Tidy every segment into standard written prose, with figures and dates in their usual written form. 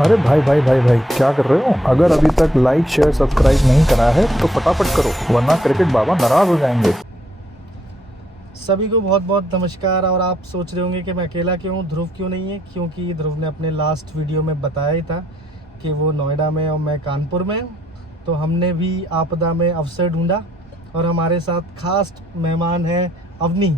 अरे भाई भाई भाई भाई क्या कर रहे हो? अगर अभी तक लाइक शेयर सब्सक्राइब नहीं करा है तो फटाफट करो, वरना क्रिकेट बाबा नाराज हो जाएंगे। सभी को बहुत बहुत नमस्कार। और आप सोच रहे होंगे कि मैं अकेला क्यों हूँ, ध्रुव क्यों नहीं है? क्योंकि ध्रुव ने अपने लास्ट वीडियो में बताया ही था कि वो नोएडा में और मैं कानपुर में हूँ। तो हमने भी आपदा में अवसर ढूंढा और हमारे साथ खास मेहमान है Avni.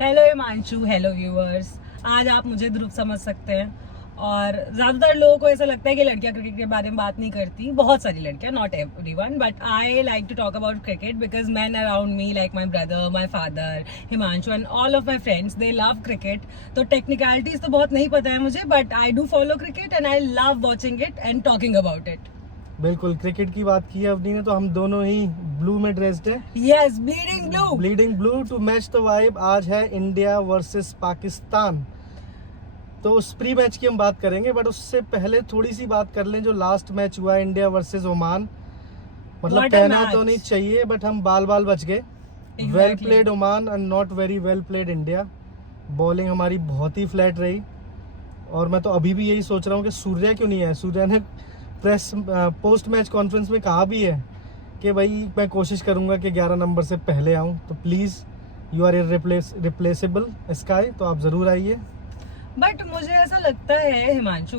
Hello Himanshu, hello viewers. आज आप मुझे ध्रुव समझ सकते हैं और ज़्यादातर लोगों को ऐसा लगता है कि लड़कियां क्रिकेट के बारे में बात नहीं करती। बहुत सारी लड़कियां, not everyone, but I like to talk about cricket because man around me like my brother, my father, Himanshu and all of my friends they love cricket. तो टेक्निकलिटीज तो बहुत नहीं पता है मुझे, but I do follow cricket and I love watching it and talking about it. बिल्कुल, cricket की बात की है अवनी ने तो हम दोनों ही ब्लू में ड्रेस्ड है। Yes, bleeding blue. Bleeding blue to match the vibe. आज है इंडिया वर्सेस पाकिस्तान। तो उस प्री मैच की हम बात करेंगे, बट उससे पहले थोड़ी सी बात कर लें जो लास्ट मैच हुआ इंडिया वर्सेस ओमान। मतलब What a कहना match. तो नहीं चाहिए, बट हम बाल बच गए। Exactly. Well played Oman and not very well played India. Bowling हमारी बहुत ही फ्लैट रही और मैं तो अभी भी यही सोच रहा हूँ कि सूर्या क्यों नहीं है। सूर्या ने प्रेस पोस्ट मैच कॉन्फ्रेंस में कहा भी है कि भाई मैं कोशिश करूंगा कि 11 नंबर से पहले आऊं, तो please you are replaceable Sky, तो आप ज़रूर आइए। बट मुझे ऐसा लगता है हिमांशु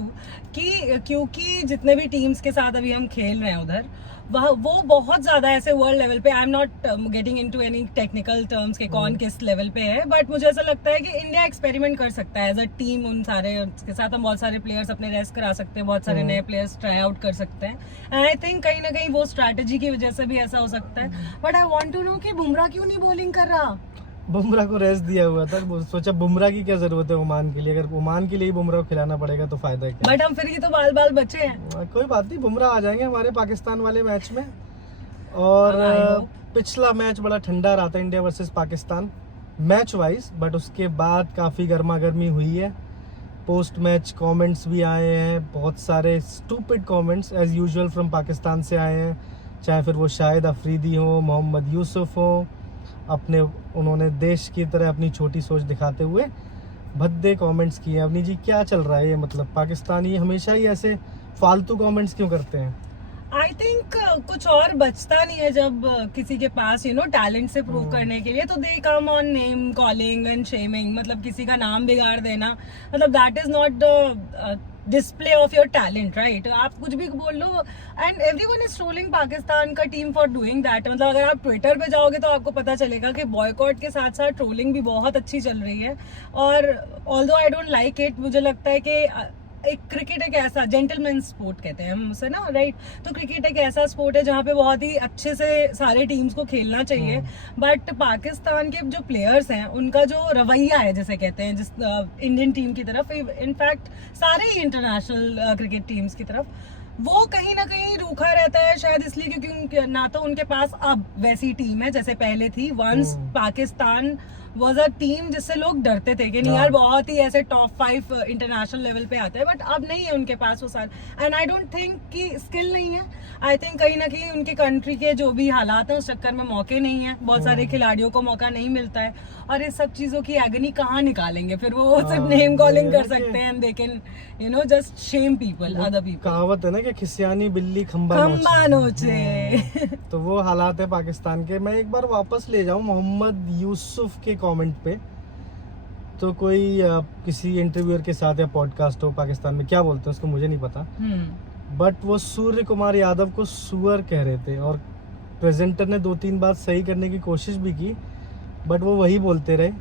कि क्योंकि जितने भी टीम्स के साथ अभी हम खेल रहे हैं उधर, वह वो बहुत ज्यादा ऐसे वर्ल्ड लेवल पे, I am not getting into any technical terms के कौन किस लेवल पे है, बट मुझे ऐसा लगता है कि इंडिया एक्सपेरिमेंट कर सकता है एज अ टीम। उन सारे के साथ हम बहुत सारे प्लेयर्स अपने रेस्ट करा सकते हैं, बहुत सारे नए प्लेयर्स ट्राई आउट कर सकते हैं एंड आई थिंक कहीं ना कहीं वो स्ट्रैटेजी की वजह से भी ऐसा हो सकता है। But I want to know कि बुमराह क्यों नहीं बॉलिंग कर रहा? बुमराह को रेस्ट दिया हुआ था, वो सोचा बुमराह की क्या जरूरत है ओमान के लिए। अगर ओमान के लिए ही बुमराह को खिलाना पड़ेगा तो फायदा क्या। बट हम फिर ही तो बाल बचे हैं। कोई बात नहीं, बुमराह आ जाएंगे हमारे पाकिस्तान वाले मैच में। और पिछला मैच बड़ा ठंडा रहा था India versus Pakistan match wise, but उसके बाद काफ़ी गर्मा गर्मी हुई है। पोस्ट मैच कमेंट्स भी आए हैं, बहुत सारे stupid comments as usual from Pakistan से आए हैं। चाहे फिर वो शाहिद अफरीदी हो, मोहम्मद यूसुफ हो, उन्होंने देश की तरह अपनी छोटी सोच दिखाते हुए भद्दे कमेंट्स किए। अवनी जी, क्या चल रहा है ये? मतलब पाकिस्तानी हमेशा ही ऐसे फालतू कमेंट्स क्यों करते हैं? आई थिंक कुछ और बचता नहीं है जब किसी के पास टैलेंट से प्रूव करने के लिए, तो they come on name calling and shaming. मतलब किसी का नाम बिगाड़ देना, मतलब that is not the display of your talent, right? आप कुछ भी बोल लो and everyone is trolling Pakistan का टीम फॉर डूइंग दैट। मतलब अगर आप ट्विटर पे जाओगे तो आपको पता चलेगा कि बॉयकॉट के साथ साथ ट्रोलिंग भी बहुत अच्छी चल रही है। और although I don't like it, मुझे लगता है कि एक क्रिकेट एक ऐसा जेंटलमैन स्पोर्ट कहते हैं हम उसे ना, राइट? तो क्रिकेट एक ऐसा स्पोर्ट है जहाँ पे बहुत ही अच्छे से सारे टीम्स को खेलना चाहिए। बट पाकिस्तान के जो प्लेयर्स हैं उनका जो रवैया है, जैसे कहते हैं, जिस इंडियन टीम की तरफ, इनफैक्ट सारे ही इंटरनेशनल क्रिकेट टीम्स की तरफ, वो कहीं ना कहीं रूखा रहता है। शायद इसलिए क्योंकि ना तो उनके पास अब वैसी टीम है जैसे पहले थी। Once Pakistan was a team जिससे लोग डरते थे कि नहीं यार बहुत ही ऐसे टॉप 5 इंटरनेशनल लेवल पे आते हैं, बट अब नहीं है उनके पास वो सारे। एंड आई डोंट थिंक कि स्किल नहीं है, आई थिंक कहीं ना कहीं उनकी कंट्री के जो भी हालात हैं उस चक्कर में मौके नहीं है, बहुत सारे खिलाड़ियों को मौका नहीं मिलता है। और इस सब चीजों की एगनी कहाँ निकालेंगे? फिर वो सिर्फ नेम कॉलिंग कर सकते हैं, they can just shame people, other people. कहावत है ना कि खिसियानी बिल्ली खंबा नोचे। तो वो हालात है पाकिस्तान के। मैं एक बार वापस ले जाऊं मोहम्मद यूसुफ के कमेंट पे। तो कोई किसी इंटरव्यूअर के साथ या पॉडकास्ट हो पाकिस्तान में, क्या बोलते हैं उसको मुझे नहीं पता, बट वो सूर्य कुमार यादव को सुअर कह रहे थे और प्रेजेंटर ने 2-3 बार सही करने की कोशिश भी की, बट वो वही बोलते रहे।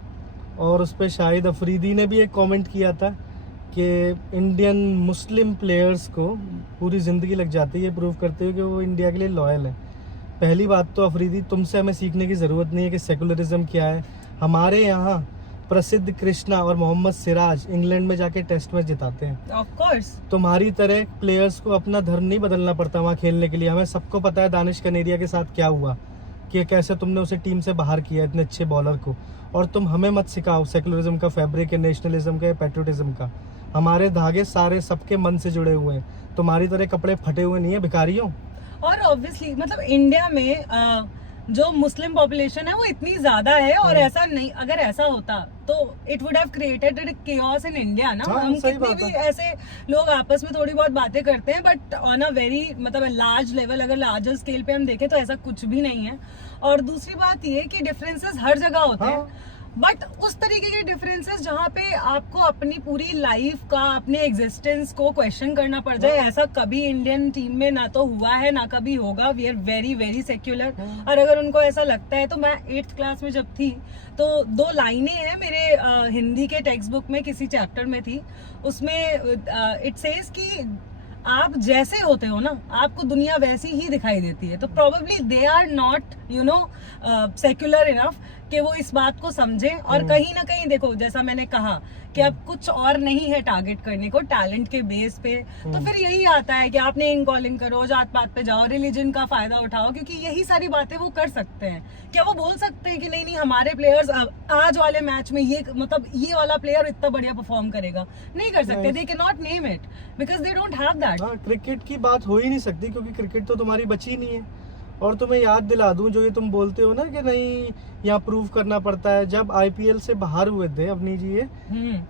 और उस पर शाहिद अफरीदी ने भी एक कमेंट किया था कि इंडियन मुस्लिम प्लेयर्स को पूरी ज़िंदगी लग जाती है प्रूव करते हुए कि वो इंडिया के लिए लॉयल है। पहली बात तो अफरीदी, तुमसे हमें सीखने की ज़रूरत नहीं है कि सेकुलरिज्म क्या है। हमारे यहाँ प्रसिद्ध कृष्णा और मोहम्मद सिराज इंग्लैंड में जाके टेस्ट मैच जिताते हैं। ऑफ कोर्स तुम्हारी तरह प्लेयर्स को अपना धर्म नहीं बदलना पड़ता वहाँ खेलने के लिए। हमें सबको पता है दानिश कनेरिया के साथ क्या हुआ, कि कैसे तुमने उसे टीम से बाहर किया इतने अच्छे बॉलर को। और तुम हमें मत सिखाओ सेकुलरिज्म का फैब्रिक है, नेशनलिज्म का, पैट्रियोटिज्म का। हमारे धागे सारे सबके मन से जुड़े हुए हैं, तुम्हारी तरह कपड़े फटे हुए नहीं है भिखारियों। और ऑब्वियसली मतलब इंडिया में जो मुस्लिम पॉपुलेशन है वो इतनी ज्यादा है, और ऐसा नहीं, अगर ऐसा होता तो it would have created chaos in India ना। हाँ, हम सही कितने बात भी है। ऐसे लोग आपस में थोड़ी बहुत बातें करते हैं, बट ऑन अ वेरी मतलब लार्ज लेवल, अगर लार्जर स्केल पे हम देखें तो ऐसा कुछ भी नहीं है। और दूसरी बात ये कि डिफरेंसेस हर जगह होते हैं, हाँ। बट उस तरीके के डिफरेंसेस जहाँ पे आपको अपनी पूरी लाइफ का, अपने एग्जिस्टेंस को क्वेश्चन करना पड़ जाए, ऐसा कभी इंडियन टीम में ना तो हुआ है ना कभी होगा। We are very very secular. और अगर उनको ऐसा लगता है, तो मैं 8th क्लास में जब थी तो 2 लाइनें हैं मेरे हिंदी के टेक्स्ट बुक में, किसी चैप्टर में थी, उसमें इट सेज कि आप जैसे होते हो ना, आपको दुनिया वैसी ही दिखाई देती है। तो probably they are not you know secular enough कि वो इस बात को समझें। और कहीं ना कहीं देखो, जैसा मैंने कहा कि अब कुछ और नहीं है टारगेट करने को टैलेंट के बेस पे, तो फिर यही आता है कि आप नेम कॉलिंग करो, जात पात पे जाओ, रिलीजन का फायदा उठाओ, क्योंकि यही सारी बातें वो कर सकते हैं। क्या वो बोल सकते हैं कि नहीं नहीं हमारे प्लेयर्स आज वाले मैच में ये, मतलब ये वाला प्लेयर इतना बढ़िया परफॉर्म करेगा? नहीं कर सकते। They can not name it because they don't have that. हाँ, क्रिकेट की बात हो ही नहीं सकती, क्योंकि क्रिकेट तो तुम्हारी बची नहीं है। और तुम्हें याद दिला दूं, जो ये तुम बोलते हो ना कि नहीं यहाँ प्रूव करना पड़ता है, जब आईपीएल से बाहर हुए थे अपनी जी ये,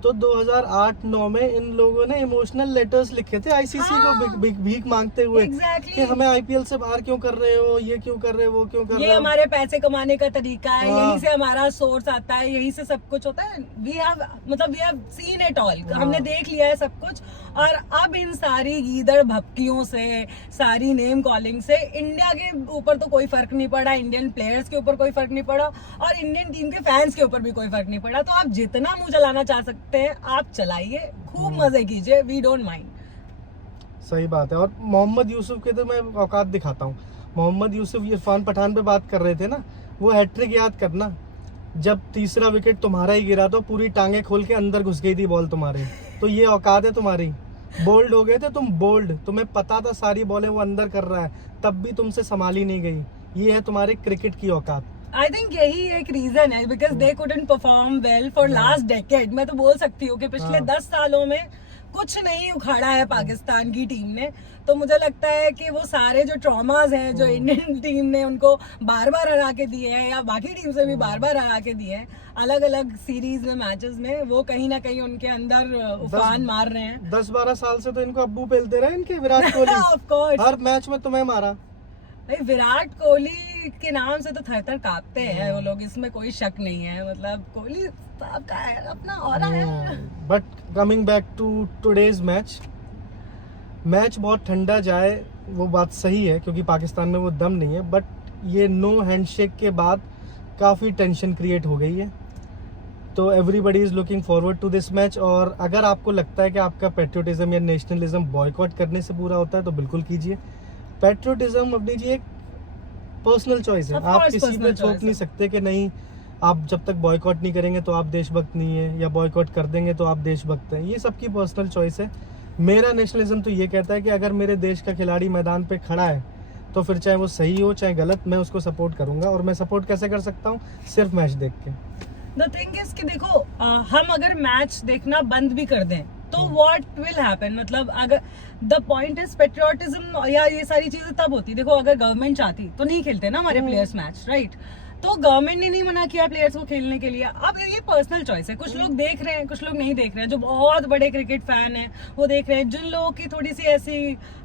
तो 2008-9 में इन लोगों ने इमोशनल लेटर्स लिखे थे आईसीसी को भीख मांगते हुए Exactly. कि हमें आईपीएल से बाहर क्यों कर रहे हो, ये क्यों कर रहे हो, वो क्यों कर ये रहे हो। हमारे पैसे कमाने का तरीका है, हाँ। यहीं से हमारा सोर्स आता है, यहीं से सब कुछ होता है। We have seen it all, हमने देख लिया है सब कुछ। और अब इन सारी गीदड़ भपकियों से, सारी नेम कॉलिंग से इंडिया के ऊपर तो कोई फर्क नहीं पड़ा, इंडियन प्लेयर्स के ऊपर कोई फर्क नहीं पड़ा, और इंडियन टीम के फैंस के ऊपर भी कोई फर्क नहीं पड़ा। तो आप जितना मुंह चलाना चाह सकते हैं आप चलाइए, खूब मजे कीजिए, वी डोंट माइंड। सही बात है। और मोहम्मद यूसुफ के तो मैं औकात दिखाता हूँ। मोहम्मद यूसुफ इरफान पठान पे बात कर रहे थे ना, वो हैट्रिक याद करना, जब तीसरा विकेट तुम्हारा ही गिरा तो पूरी टांगे खोल के अंदर घुस गई थी बॉल तुम्हारे। तो ये औकात है तुम्हारी। बोल्ड हो गए थे तुम, बोल्ड, तुम्हें पता था सारी बॉलें वो अंदर कर रहा है, तब भी तुमसे संभाली नहीं गई। ये है तुम्हारे क्रिकेट की औकात। आई थिंक यही एक रीजन है, because they couldn't perform well for last decade. मैं तो बोल सकती हूँ कि पिछले 10 सालों में कुछ नहीं उखाड़ा है पाकिस्तान की टीम ने। तो मुझे लगता है कि वो सारे जो ट्रॉमास हैं जो इंडियन टीम ने उनको बार बार हरा के दिए हैं, या बाकी टीम से भी बार बार हरा के दिए हैं अलग अलग सीरीज में, मैचेस में, वो कहीं ना कहीं उनके अंदर उफान मार रहे हैं। 10-12 साल से तो इनको अब्बू पेलते रहे इनके Virat Kohli. Of course, her match में तुम्हें मारा। भाई विराट कोहली के नाम से तो थर-थर कांपते हैं वो लोग, इसमें कोई शक नहीं है। मतलब कोहली साहब का है, अपना ऑरा है। But coming back to today's match बहुत ठंडा जाए वो बात सही है, क्योंकि पाकिस्तान में वो दम नहीं है। बट ये नो हैंडशेक के बाद काफ़ी टेंशन क्रिएट हो गई है। तो everybody is looking forward to this match. और अगर आपको लगता है कि आपका पेट्रियोटिज्म या नेशनलिज्म बॉयकॉट करने से पूरा होता है तो बिल्कुल कीजिए। पेट्रियोटिज्म अपनी जी एक पर्सनल चॉइस है, Of आप course, किसी पे personal थोप choice नहीं है। सकते कि नहीं आप जब तक बॉयकॉट नहीं करेंगे तो आप देशभक्त नहीं है, या बॉयकॉट कर देंगे तो आप देशभक्त हैं। ये सबकी पर्सनल चॉइस है। मेरा नेशनलिज्म तो ये कहता है कि अगर मेरे देश का खिलाड़ी मैदान पे खड़ा है तो फिर चाहे वो सही हो चाहे गलत, मैं उसको सपोर्ट करूंगा। और मैं सपोर्ट कैसे कर सकता हूँ? सिर्फ मैच देख के। द थिंग इज कि देखो हम अगर मैच देखना बंद भी कर दें तो व्हाट विल हैपन, मतलब अगर द पॉइंट इज पेट्रियोटिज्म या ये सारी चीजें तब होती, देखो अगर गवर्नमेंट चाहती तो नहीं खेलते ना हमारे प्लेयर्स मैच, राइट? तो गवर्नमेंट ने नहीं मना किया प्लेयर्स को खेलने के लिए। अब ये पर्सनल चॉइस है, कुछ लोग देख रहे हैं, कुछ लोग नहीं देख रहे हैं। जो बहुत बड़े क्रिकेट फैन हैं वो देख रहे हैं, जिन लोगों की थोड़ी सी ऐसी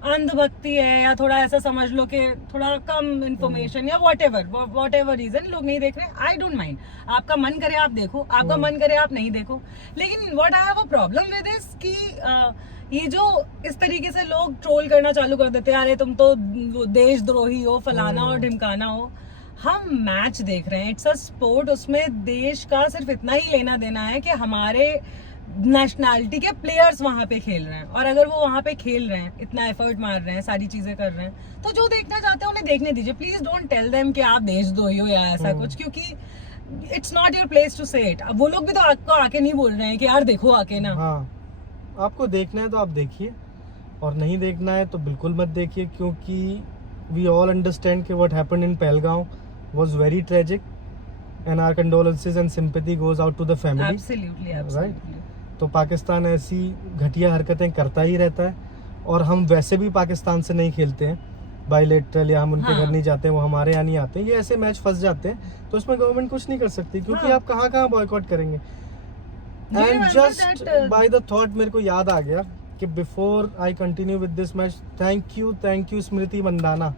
अंधभक्ति है या थोड़ा ऐसा समझ लो कि थोड़ा कम इन्फॉर्मेशन या वॉट एवर रीजन, लोग नहीं देख रहे हैं। आई डोंट माइंड, आपका मन करे आप देखो, आपका मन करे आप नहीं देखो। लेकिन what I have a problem with is कि ये जो इस तरीके से लोग ट्रोल करना चालू कर देते हैं, अरे तुम तो देशद्रोही हो, फलाना हो, ढिमकाना हो। हम मैच देख रहे हैं, इट्स अ स्पोर्ट, उसमें देश का सिर्फ इतना ही लेना देना है कि हमारे नेशनैलिटी के प्लेयर्स वहां पे खेल रहे हैं। और अगर वो वहां पे खेल रहे हैं, इतना एफर्ट मार रहे हैं, सारी चीजें कर रहे हैं, तो जो देखना चाहते हैं उन्हें देखने दीजिए। प्लीज डोंट टेल देम कि आप देशद्रोही हो या ऐसा कुछ, क्योंकि it's not your place to say it. अब वो लोग भी तो आपको आके नहीं बोल रहे हैं कि यार देखो आके ना। हाँ, आपको देखना है तो आप देखिए, और नहीं देखना है तो बिल्कुल मत देखिए, क्योंकि वी ऑल अंडरस्टैंड कि what happened in Pahalgam was very tragic and our condolences and sympathy goes out to the family. Absolutely, absolutely. तो पाकिस्तान ऐसी घटिया हरकतें करता ही रहता है, और हम वैसे भी पाकिस्तान से नहीं खेलते हैं। बायलैटरल या हम उनके हाँ। घर नहीं जाते, वो हमारे यहाँ नहीं आते, ये ऐसे मैच फंस जाते हैं, तो उसमें गवर्नमेंट कुछ नहीं कर सकती, क्योंकि हाँ। आप कहाँ कहाँ बॉयकॉट करेंगे। Do you and remember just that, by the thought मेरे को याद आ गया कि before I continue with this match, thank you Smriti Mandhana,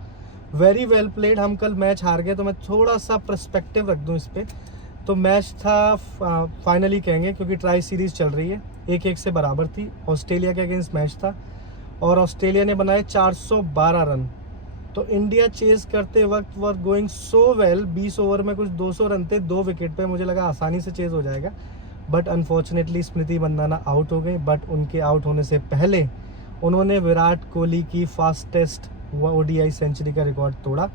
very well played. हम कल मैच हार गए, तो मैं थोड़ा सा पर्सपेक्टिव रख दूं इस पे। तो मैच था फाइनली कहेंगे, क्योंकि ट्राई सीरीज चल रही है, 1-1 से बराबर थी, ऑस्ट्रेलिया के अगेंस्ट मैच था और ऑस्ट्रेलिया ने बनाए 412 रन। तो इंडिया चेस करते वक्त were going so well, 20 over में कुछ 200 रन थे, 2 विकेट पे, मुझे लगा आसानी से चेस हो जाएगा, but unfortunately Smriti Mandhana out हो गए। बट उनके आउट होने से पहले उन्होंने विराट कोहली की फास्टेस्ट ओडीआई सेंचुरी का रिकॉर्ड तोड़ा।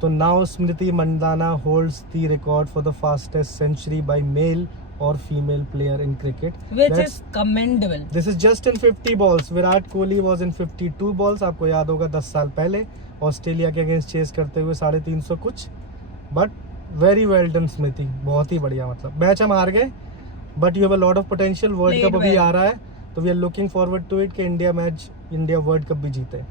तो now Smriti Mandhana holds the record for the fastest century by male और female player in cricket, which is commendable. This is just in 50 balls. Virat Kohli was in 52 balls, आपको याद होगा 10 साल पहले ऑस्ट्रेलिया के अगेंस्ट चेस करते हुए 350 कुछ। But very well done Smriti, बहुत ही बढ़िया। मतलब मैच हम हार गए, but you have a lot of potential, World Played Cup अभी well. आ रहा है, तो we are looking forward to it कि इंडिया वर्ल्ड कप भी जीते।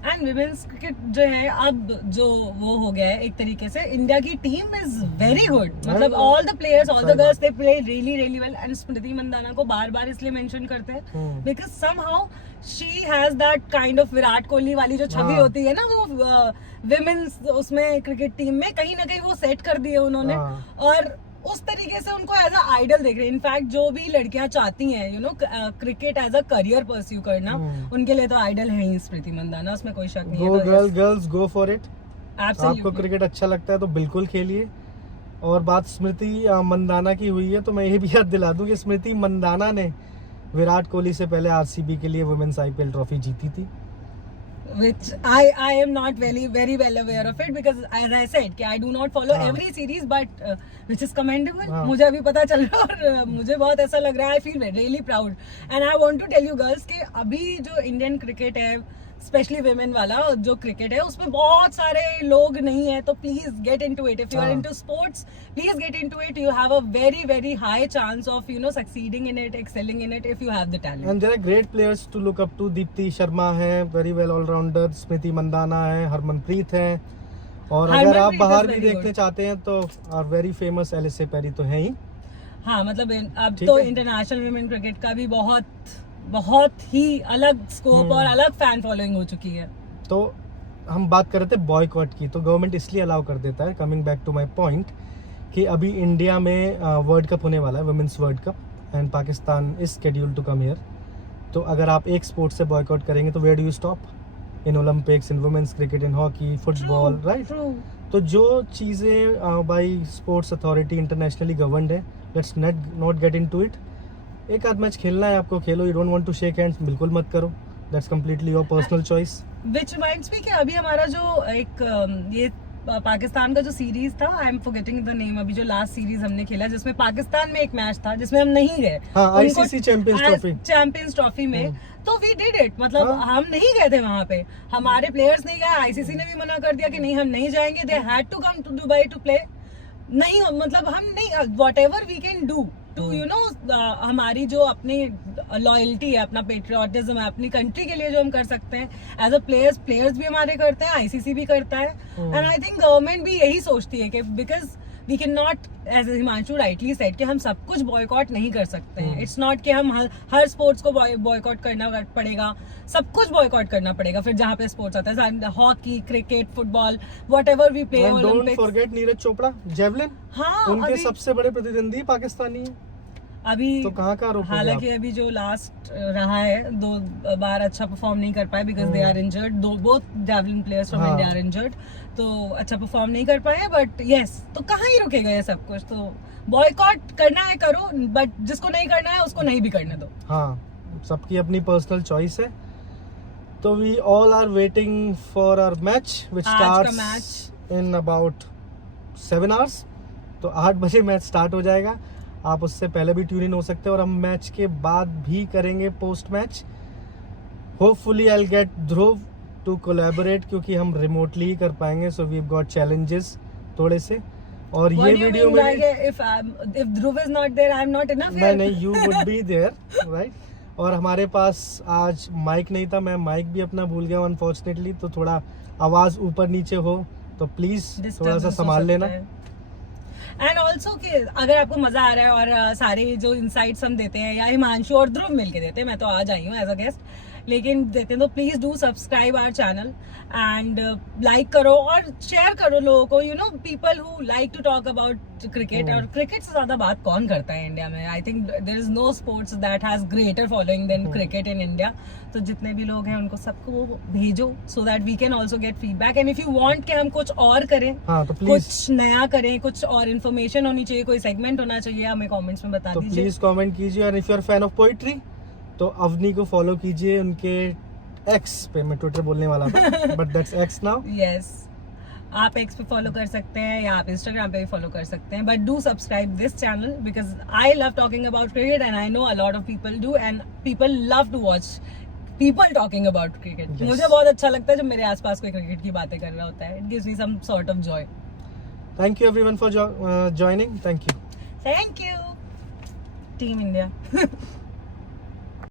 एंड विमेन्स क्रिकेट जो है अब जो वो हो गया है एक तरीके से, इंडिया की टीम इज वेरी गुड, मतलब all the players, all the girls, they play really really well. And Smriti Mandhana को बार बार इसलिए मेंशन करते हैं because somehow she has that kind of Virat Kohli वाली जो छवि हाँ। होती है ना, वो विमेन्स उसमें क्रिकेट टीम में कहीं ना कहीं वो सेट कर दी है उन्होंने। हाँ। और उस तरीके से उनको एज अ आइडल देख रहे हैं। इनफैक्ट जो भी लड़कियां चाहती हैं you know cricket as a career pursue करना, उनके लिए तो आइडल है ही स्मृति मंदाना, उसमें कोई शक नहीं गो है। Girls go for it. आपको Absolutely. क्रिकेट अच्छा लगता है तो बिल्कुल खेलिए। और बात स्मृति मंदाना की हुई है, तो मैं ये भी याद दिला दूं कि स्मृति मंदाना ने विराट कोहली से पहले आरसीबी के लिए वुमेन्स आईपीएल ट्रॉफी जीती थी। Which I am not very well aware of it because as I said कि I do not follow हाँ. every series but which is commendable. हाँ. मुझे अभी पता चल रहा है और मुझे बहुत ऐसा लग रहा है, I feel really proud and I want to tell you girls कि अभी जो इंडियन क्रिकेट है, स्पेशली विमेन वाला जो क्रिकेट है, उसमें बहुत सारे लोग नहीं है, तो please get into it. If you are into sports, please get into it. You have a very high chance of you know succeeding in it, excelling in it if you have the talent. And there are great players to look up to. Deepti Sharma है, very well allrounder, Smriti Mandhana है, हरमनप्रीत है, और अगर आप हरमनप्रीत बाहर is भी very देखने good. चाहते हैं तो are very famous Ellyse Perry तो है ही। हाँ, मतलब अब ठीक तो है। इंटरनेशनल विमेन क्रिकेट का भी बहुत ही अलग स्कोप और अलग फैन फॉलोइंग हो चुकी है। तो हम बात कर रहे थे बॉयकॉट की, तो गवर्नमेंट इसलिए अलाउ कर देता है, coming back to my point, कि अभी इंडिया में वर्ल्ड कप होने वाला है, women's world cup, and Pakistan is scheduled to come here. तो अगर आप एक स्पोर्ट से बॉयकॉट करेंगे तो where do you stop? In Olympics, in women's cricket, in hockey, football, right? तो जो चीज़ें by sports authority internationally governed है, let's not get into it. एक आध मैच खेलना है आपको, खेलो। You don't want to shake hands, बिल्कुल मत करो, that's completely your personal choice. Which reminds me कि अभी हमारा जो एक ये पाकिस्तान का जो सीरीज था, I am forgetting the name, अभी जो लास्ट सीरीज हमने खेला जिसमें पाकिस्तान में एक मैच था जिसमें हम नहीं गए, हाँ, ICC चैंपियंस ट्रॉफी। में, तो वी डिड इट, मतलब हाँ. हम नहीं गए थे वहां पे, हमारे प्लेयर्स नहीं गए, आईसीसी ने भी मना कर दिया कि नहीं हम नहीं जाएंगे, they had to come to Dubai to play. नहीं, मतलब हम नहीं, whatever we can do to you know, हमारी जो अपनी लॉयल्टी है, अपना पेट्रियोटिज्म है, अपनी कंट्री के लिए जो हम कर सकते हैं एज अ प्लेयर्स भी हमारे करते हैं, आईसीसी भी करता है, एंड आई थिंक गवर्नमेंट भी यही सोचती है कि because we can not, as Himanshu rightly said, कि हम सब कुछ बॉयकॉट नहीं कर सकते हैं। इट्स नॉट कि हम हर स्पोर्ट्स को बॉयकॉट करना पड़ेगा, सब कुछ बॉयकॉट करना पड़ेगा। फिर जहाँ पे स्पोर्ट्स आता है, hockey, cricket, football, whatever we play, don't forget Neeraj Chopra, javelin, हाँ, उनके अभी सबसे बड़े प्रतिद्वंदी पाकिस्तानी है। अभी तो कहाँ का आरोप होगा हालांकि अभी जो लास्ट रहा है, 2 बार अच्छा परफॉर्म नहीं कर पाए because they are injured, both javelin players from India are injured, तो अच्छा परफॉर्म नहीं कर पाए। बट यस, तो कहाँ ही रुकेगा ये सब कुछ, तो बॉयकॉट करना है करो, बट जिसको नहीं करना है उसको नहीं भी करने दो। हाँ, सबकी अपनी पर्सनल चॉइस है। तो we all are waiting for our match which आज का starts match in about 7 hours. तो 8 बजे मैच स्टार्ट हो जाएगा, आप उससे पहले भी ट्यून इन हो सकते हैं, और हम मैच के बाद भी करेंगे post match. Hopefully I will get Dhruv to collaborate, क्योंकि हम रिमोटली ही कर पाएंगे, so we have got challenges थोड़े से। और ये वीडियो में if Dhruv is not there, I am not enough here? नहीं, you would be there, right? और हमारे पास आज माइक नहीं था, मैं माइक भी अपना भूल गया अनफॉर्चुनेटली, तो थोड़ा आवाज ऊपर नीचे हो तो प्लीज थोड़ा सा संभाल लेना। एंड ऑल्सो कि अगर आपको मजा आ रहा है और सारे जो इंसाइट्स हम देते हैं या हिमांशु और ध्रुव मिलके देते हैं, मैं तो आज आई हूँ एज अ गेस्ट, लेकिन देते हैं, तो please do subscribe our channel and like करो और शेयर करो लोगों को, you know people who like to talk about cricket. और क्रिकेट से ज्यादा बात कौन करता है इंडिया में? I think there is no sports that has greater following than cricket in India. तो जितने भी लोग हैं उनको सबको भेजो so that we can also get feedback. And if you want कि हम कुछ और करें, हाँ तो प्लीज कुछ नया करें, कुछ और इन्फॉर्मेशन होनी चाहिए, कोई सेगमेंट होना चाहिए, हमें कमेंट्स में बता तो दीजिए। प्लीज कमेंट कीजिए। और if you are fan of poetry तो अवनी को फॉलो कीजिए उनके एक्स पे, मैं ट्विटर बोलने वाला था but that's x now. Yes, आप एक्स पे फॉलो कर सकते हैं या आप इंस्टाग्राम पे भी फॉलो कर सकते हैं, but do subscribe this channel because I love talking about cricket and I know a lot of people do and people love to watch people talking about cricket. Yes. मुझे बहुत अच्छा लगता है जब मेरे आसपास कोई क्रिकेट की बातें कर रहा होता है। It gives me some sort of joy. Thank you everyone for joining. Thank you. Thank you team India.